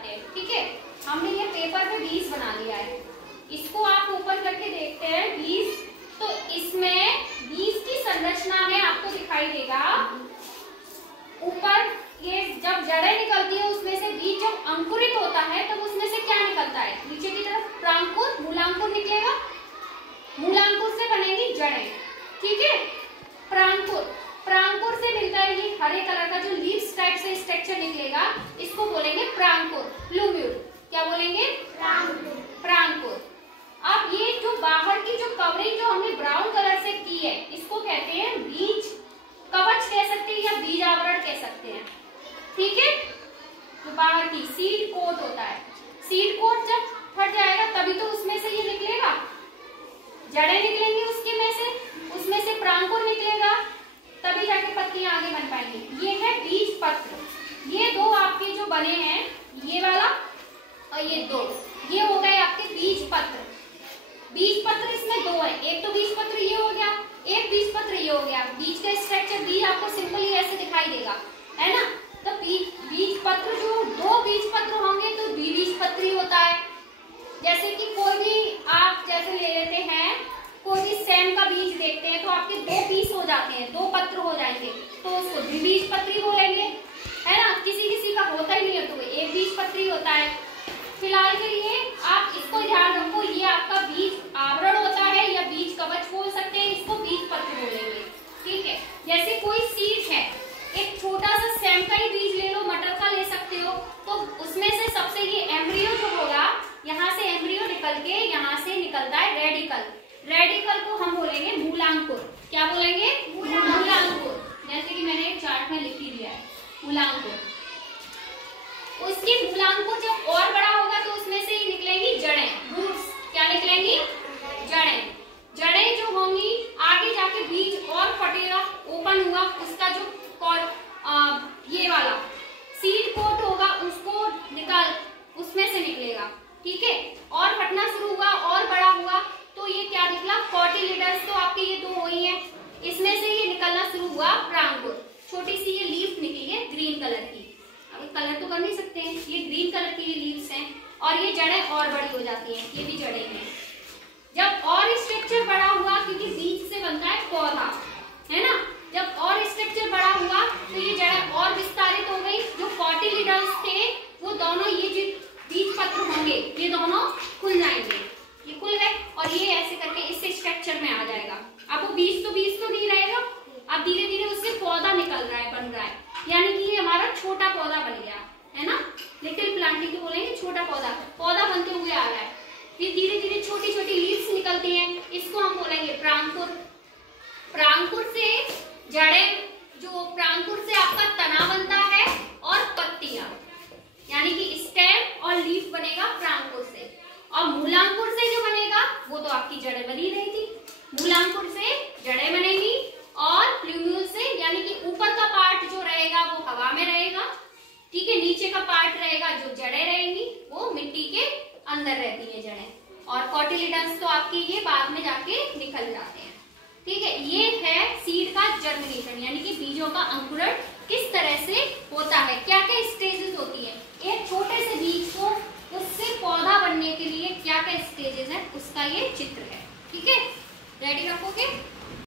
जाते हैं। ठीक है, हमने ये पेपर पे 20 बना लिया है, इसको आप ऊपर करके देखते हैं 20, तो इसमें 20 की संरचना में आपको दिखाई देगा ऊपर ये जब जड़ें निकलती है उसमें से बीज जब अंकुरित होता है तब उसमें से क्या निकलता है, नीचे की तरफ प्रांकुर मूलांकुर निकलेगा, मूलांकुर से बनेगी जड़ें। ठीक है, प्रांकुर से मिलता है ये हरे कलर का जो लीव्स टाइप से स्ट्रक्चर निकलेगा, इसको बोलेंगे प्रांकुर, प्लूम्यूल। क्या बोलेंगे? प्रांकुर। अब ये जो बाहर की जो कवरिंग जो हमने ब्राउन कलर से की है, इसको कहते हैं बीज कवच कह सकते हैं या बीज आवरण कह सकते हैं। ठीक है, तो बाहर की सीड कोट होता है, सीड कोट जब फट जाएगा तभी तो उसमें से ये निकलेगा, जड़ें निकलेंगी उसके में से, उसमें से प्रांकुर निकलेगा, तभी जाके पत्तियां आगे बन पाएंगी। ये है बीज पत्र। ये दो आपके जो बने हैं, ये वाला और ये दो, ये हो गए आपके बीज पत्र। बीज पत्र इसमें दो है, एक तो बीज पत्र ये हो गया, एक बीज पत्र ये हो गया। बीज का स्ट्रक्चर बीज आपको सिंपली ऐसे दिखाई देगा, है ना। तो बीज पत्र जो दो बीज पत्र होंगे तो द्विबीजपत्री होता है। जैसे कि कोई भी आप जैसे ले लेते हैं, कोई भी सेम का बीज देखते हैं तो आपके दो पीस हो जाते हैं, दो पत्र हो जाएंगे, तो उसको द्विबीजपत्री बोलेंगे, है ना। किसी किसी का होता ही नहीं है तो एक बीजपत्री होता है। फिलहाल के लिए आप इसको ध्यान रखो, ये आपका बीज आवरण होता है या बीज कवच बोल सकते हैं, इसको बीज पत्र बोलेंगे। ठीक है, जैसे कोई सीड है, एक छोटा सा सेम का ही बीज ले लो, मटर का ले सकते हो, तो उसमें से सबसे ये एम्ब्रियो जो होगा, यहाँ से एम्ब्रियो निकल के यहाँ से निकलता है रेडिकल, रेडिकल को हम बोलेंगे मूलांकुर। क्या बोलेंगे? मूलांकुर। जैसे कि मैंने एक चार्ट में लिख ही दिया है मूलांकुर। उसकी मूलांकुर जब और बड़ा होगा तो उसमें से निकलेंगी जड़ें, रूट्स। क्या निकलेंगी? जड़ें। जड़ें जो होंगी आगे जाके बीज और फटेगा, ओपन हुआ, उसका जो ये वाला सीड कोट होगा उसको निकाल, उसमें से निकलेगा। ठीक है, और फटना शुरू हुआ और बड़ा हुआ तो ये क्या निकला? कॉटिलिडन्स। तो आपके ये दो हुई है, इसमें से ये निकलना शुरू हुआ प्रांकुर। छोटी सी ये लीफ निकली है ग्रीन कलर की, अब कलर तो कर नहीं सकते हैं, ये ग्रीन कलर की ये लीव्स हैं, और ये जड़ें और बड़ी हो जाती हैं, ये भी जड़ें हैं। जब और स्ट्रक्चर बड़ा हुआ, क्योंकि बीज से बनता है पौधा, है ना, जब और स्ट्रक्चर बड़ा हुआ तो ये जड़ें और विस्तारित हो गई। जो कॉटिलिडन्स थे वो दोनों, ये जो बीज पत्र होंगे ये दोनों खुल जाएंगे, ये खुल गए और ये ऐसे करके इस स्ट्रक्चर में आ जाएगा। अब वो बीज तो नहीं रहेगा, अब धीरे धीरे उससे पौधा निकल रहा है, बन रहा है, यानी कि ये हमारा छोटा पौधा बन गया, है ना। लिटिल प्लांटिंग को बोलेंगे छोटा पौधा, पौधा बनते हुए आ रहा है। फिर धीरे धीरे छोटी छोटी लीव्स निकलती हैं, इसको हम बोलेंगे प्रांकुर। प्रांकुर से जड़ें, जो प्रांकुर से आपका तना बनता है और पत्तियां, यानी कि स्टेम और लीफ बनेगा प्रांकुर से। और मूलांकुर से जो बनेगा वो तो आपकी जड़ें बनी रही थी, मूलांकुर से जड़ें बनेगी, और प्लूम्यूल से यानी कि ऊपर का पार्ट जो रहेगा वो हवा में रहेगा, ठीक है, नीचे का पार्ट रहेगा जो जड़ें रहेंगी वो मिट्टी के अंदर रहती है जड़ें, और कॉटिलिडन्स तो आपके ये बाद में जाके निकल जाते हैं। ठीक है, ये है सीड का जर्मिनेशन, यानी कि बीजों का अंकुरण किस तरह से होता है, क्या क्या स्टेजेस होती है। एक छोटे से बीज को उससे पौधा बनने के लिए क्या क्या स्टेजेस है, उसका ये चित्र है। ठीक है, रेडी रखोगे?